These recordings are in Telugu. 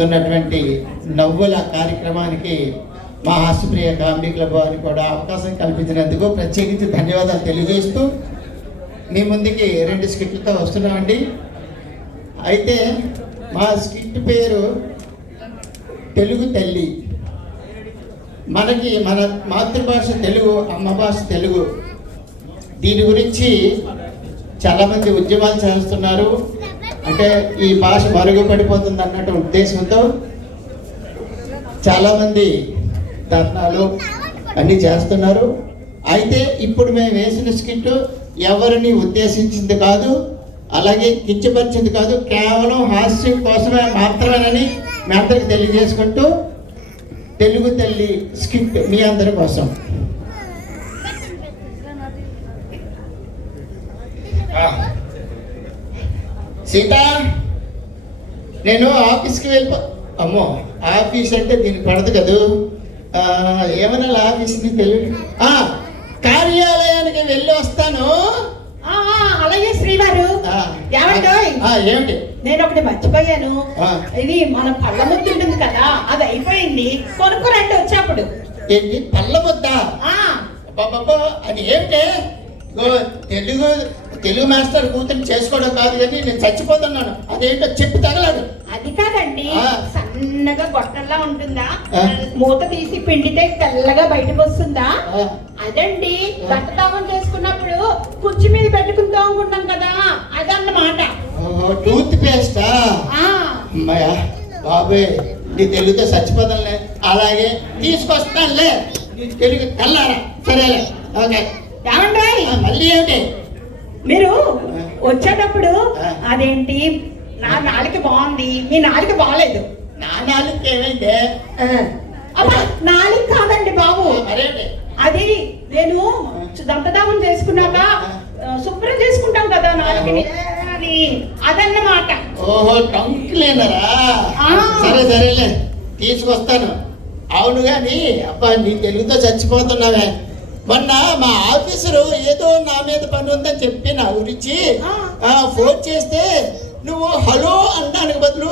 జరుగుతున్నటువంటి నవ్వుల కార్యక్రమానికి మా హాస్యప్రియ కామెడీ క్లబ్ వారికి కూడా అవకాశం కల్పించినందుకు ప్రత్యేకించి ధన్యవాదాలు తెలియజేస్తూ మీ ముందుకి 2 స్కిట్లతో వస్తున్నామండి. అయితే మా స్కిట్ పేరు తెలుగు తల్లి. మనకి మన మాతృభాష తెలుగు, అమ్మ భాష తెలుగు. దీని గురించి చాలామంది ఉద్యమాలు చేస్తున్నారు. అంటే ఈ భాష మరుగుపడిపోతుంది అన్నట్టు ఉద్దేశంతో చాలామంది ధర్నాలు అన్నీ చేస్తున్నారు. అయితే ఇప్పుడు మేము వేసిన స్కిట్ ఎవరిని ఉద్దేశించింది కాదు, అలాగే కించపరిచింది కాదు, కేవలం హాస్యం కోసమే మాత్రమేనని మీ అందరికి తెలియజేసుకుంటూ తెలుగు తల్లి స్కిట్ మీ అందరి కోసం. సీత, నేను ఆఫీస్కి అమ్మో ఆఫీస్ అంటే దీనికి పడదు కదూ, ఏమన్నా ఆఫీస్ని తెలియదు, కార్యాలయానికి వెళ్ళి వస్తాను. అలాగే శ్రీవారు. ఏమిటి? నేను ఒకటి మర్చిపోయాను. ఇది మన పళ్ళ ముద్ద ఉంటుంది కదా, అది అయిపోయింది, కొనుక్కోరండి వచ్చేప్పుడు. ఏంటి పళ్ళ ముద్ద? అది ఏమిటి? తెలుగు మాస్టర్ కూతురు చేసుకోవడం కాదు కానీ నేను చచ్చిపోతున్నాను. అదేంటో చెప్పి తగలదు. అది కాదండి, సన్నగా గొట్టంలా ఉంటుందా, మూత తీసి పిండితే తెల్లగా బయటకు వస్తుందా, అదండి. బట్టతామం చేసుకున్నప్పుడు కుర్చీ మీద పెట్టుకుని తోముకుంటాం కదా, అదన్నమాట. టూత్ పేస్టా? అమ్మాయా బాబే, నీ తెలుగుతో చచ్చిపోతానులే. అలాగే తీసుకొస్తానులే, తెలుగు తెల్లారా. సరేలే, ఓకే. మళ్ళీ ఏమిటి? మీరు వచ్చేటప్పుడు అదేంటి నా నాలుక బాగుంది, మీ నాలుక బాగలేదు. నా నాలుక ఏమైందే? నాలుక కాదండి బాబు, అది నేను దంతదామం చేసుకున్నాక శుభ్రం చేసుకుంటాం కదా నాలుకని, అదన్నమాట. ఓహో, టంక్లేనరా? సరే సరేలే, తీసుకొస్తాను. అవును కానీ అబ్బా, నీ తెలుగుతో చచ్చిపోతున్నావే. మొన్న మా ఆఫీసరు ఏదో నా మీద పని ఉందని చెప్పి నా గురించి ఫోన్ చేస్తే నువ్వు హలో అనడానికి బదులు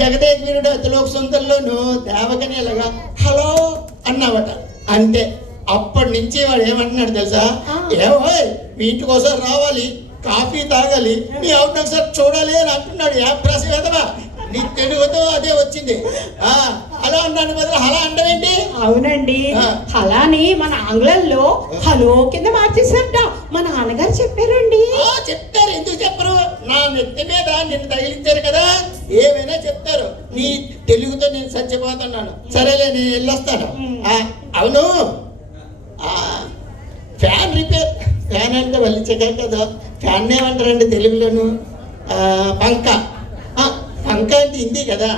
జగదేశ్వరుడు అతిలోక సుందరంలోను దేవకని ఇలాగా హలో అన్నావట. అంతే. అప్పటి నుంచి వాడు ఏమంటున్నాడు తెలుసా? ఏమో మీ ఇంటి కోసం రావాలి, కాఫీ తాగాలి, మీ అవుట్ ఒకసారి చూడాలి అని అంటున్నాడు. ఏ ప్రశ్న నీ తెలుగుతో అదే వచ్చింది. హలో అన్నాను బదులు హలా అంటావేంటి? అవునండి, హలాని మన ఆంగ్లంలో హలో కింద మార్చేసారట. మా నాన్నగారు చెప్పారండి. చెప్తారు, ఎందుకు చెప్పరు? నా నెత్తి మీద నిన్ను తగిలించారు కదా, ఏమైనా చెప్తారు. నీ తెలుగుతో నేను చచ్చిపోతున్నాను. సరేలే, నేను వెళ్ళొస్తాను. అవును, ఫ్యాన్ రిపేర్, ఫ్యాన్ అంటే వాళ్ళు చెక్కారు కదా, ఫ్యాన్ ఏమంటారండి తెలుగులోను? పంక. పంక అంటే హిందీ కదా.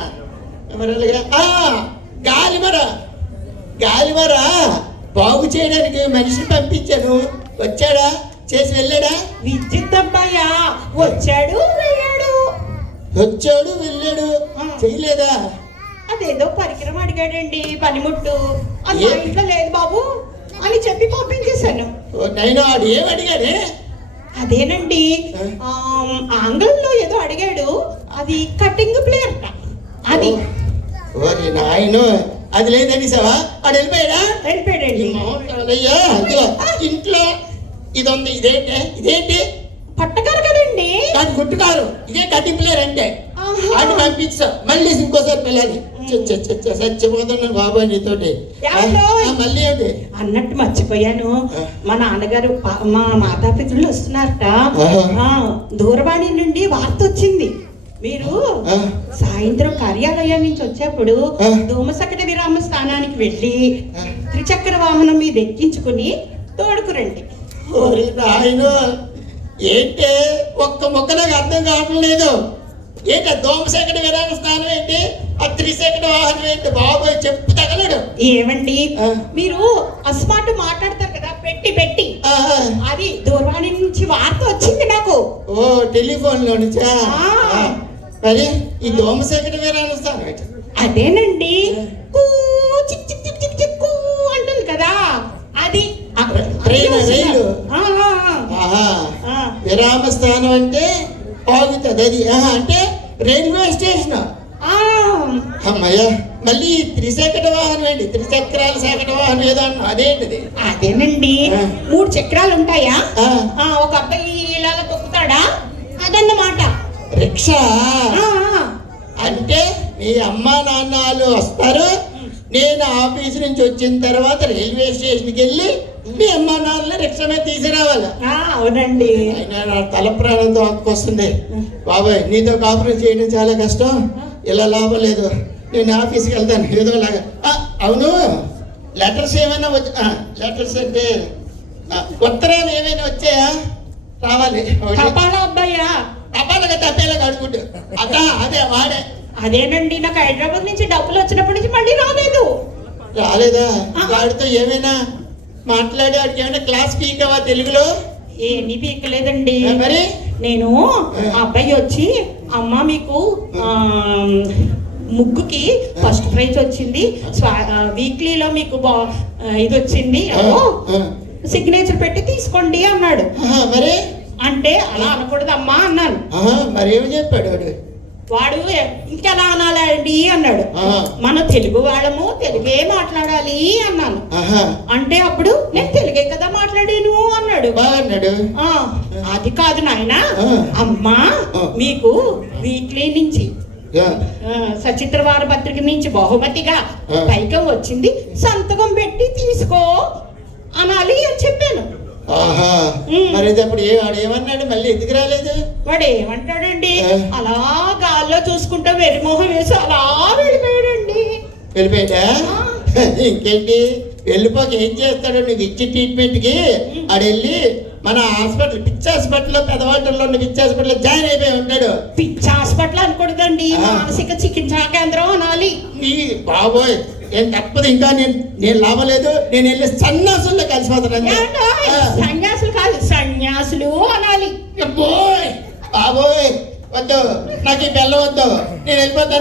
గాలిమర బాగు చేయడానికి మనిషిని పంపించాను. వచ్చాడా? చేసి వెళ్ళాడా? విద్యుత్ అబ్బాయా వచ్చాడు వెళ్ళాడు. చేయలేదా? అదేదో పరికరం అడిగాడండి, పనిముట్టు. అది ఇంట్లో లేదు బాబు అని చెప్పి పంపించేశాను. నేను ఆడు ఏం అడిగాడే? అదేనండి, ఆంగ్లంలో ఏదో అడిగాడు. అది కటింగ్ ప్లేయర్. అది నాయన, అది లేదనిసావా? ఆడు వెళ్ళిపోయాడండి. ఇంట్లో ఇది ఉంది. ఇదేంటి? పట్టకారు కదండి. అది గుట్టుకారు. ఇదే కటింగ్ ప్లేయర్ అంటే. అది పంపించా. మళ్ళీ ఇంకోసారి పిల్లలు చచ్చిపోతున్నాను బాబా నీతోటి. మళ్ళీ ఏంటి అన్నట్టు మర్చిపోయాను. మా నాన్నగారు మా మాతాపితృలు వస్తున్నారట. దూరవాణి నుండి వార్త వచ్చింది. మీరు సాయంత్రం కార్యాలయం నుంచి వచ్చేప్పుడు ధూమసకట విరామ స్థానానికి వెళ్ళి త్రిచక్ర వాహనం మీద ఎక్కించుకుని తోడుకురండి. ఏంటి ఒక్క మొక్క నాకు అర్థం కావడం లేదు. ఏంటి దోమశేఖర విరామ స్థానం ఏంటి? ఆ త్రిశేఖర వాహనం ఏంటి? బాబోయ్ చెప్పు తగలడు. ఏమండి, మీరు అస్మాటు మాట్లాడతారు కదా, పెట్టి అది దూరవాణి నుంచి వార్త వచ్చింది నాకు. ఓ, టెలిఫోన్ లో నుంచా? మరి ఈ దోమశేఖర విరామ స్థానం అదేనండి, అంటుంది కదా, అది రైలు. విరామ స్థానం అంటే ఆగుతుంది. అది అంటే రైల్వే స్టేషన్. అమ్మయ్యా మళ్ళీ త్రిచక్ర వాహనం ఏంటి త్రిచక్రాల చక్ర వాహనం ఏదో అన్నా అదేంటిది అదేనండి ఆ. 3 చక్రాలు ఉంటాయా ఆ. ఒక అబ్బాయి ఇలా తొక్కుతాడా అదన్నమాట. రిక్షా ఆ, అంటే మీ అమ్మ నాన్న వాళ్ళు వస్తారు నేను ఆఫీస్ నుంచి వచ్చిన తర్వాత రైల్వే స్టేషన్కి వెళ్ళి మీ అమ్మ నాన్నని రిక్షా మీద తీసుకురావాలి. అవునండి. అయినా నా తల ప్రాణంతో వస్తుంది బాబాయ్ నీతో కాపురం చేయడం చాలా కష్టం ఇలా లాభం లేదు నేను ఆఫీస్కి వెళ్తాను ఏదోలాగా అవును లెటర్స్ ఏమైనా లెటర్స్ అంటే ఉత్తరాలు ఏమైనా వచ్చాయా రావాలి తపాలా అబ్బాయా? తపాలుగా తప్పేలాగా అడుగుంటు అదే వాడే అదేనండి నాకు హైదరాబాద్ నుంచి డబ్బులు వచ్చినప్పటి నుంచి మళ్ళీ రాలేదు. రాలేదా వాడితో ఏమైనా మాట్లాడి వాడికి ఏమైనా క్లాస్ పీకవా తెలుగులో? ఏమీ పీకలేదండి. మరి నేను ఆ అబ్బాయి వచ్చి అమ్మ మీకు ముగ్గుకి ఫస్ట్ ప్రైజ్ వచ్చింది వీక్లీలో మీకు ఇది వచ్చింది సిగ్నేచర్ పెట్టి తీసుకోండి అన్నాడు. మరి అంటే అలా అనకూడదమ్మా అన్నాను. మరేమి చెప్పాడు వాడు? వాడు ఇంకెలా అనాలండి అన్నాడు. మన తెలుగు వాళ్ళము తెలుగే మాట్లాడాలి అన్నాను. అంటే అప్పుడు నేను తెలుగే కదా మాట్లాడాను అన్నాడు. బాగున్నాడు. అది కాదు నాయన అమ్మా మీకు వీక్లీ నుంచి సచిత్ర వారపత్రిక నుంచి బహుమతిగా పైకం వచ్చింది సంతకం పెట్టి తీసుకో అనాలి అని చెప్పాను. మరి అప్పుడు వాడు ఏమన్నాడు మళ్ళీ ఎందుకు రాలేదు? వాడు ఏమంటాడండి అలా గాల్లో చూసుకుంటా వెరిమోహం వేసి అలా వెళ్ళిపోయాడండి. వెళ్ళిపోయాడా? ఇంకేంటి వెళ్ళిపోక ఏం చేస్తాడు నువ్వు ఇచ్చే ట్రీట్మెంట్కి ఆడెళ్ళి మన హాస్పిటల్ పిచ్చి హాస్పిటల్లో పెదవాళ్ళలో ఉన్న పిచ్చి హాస్పిటల్లో జాయిన్ అయిపోయి ఉంటాడు. పిచ్చి హాస్పిటల్ అనకూడదండి మానసిక చికిత్సా కేంద్రం అనాలి. బాబోయ్ ఏం తప్పదు ఇంకా నేను లాభలేదు నేను వెళ్ళి సన్యాసుల్లో కలిసిపోతాను. సన్యాసులు కాదు సన్యాసులు అనాలి. బాబోయ్ వద్దు నాకు ఈ బెల్లం వద్దు నేను వెళ్ళిపోతాను.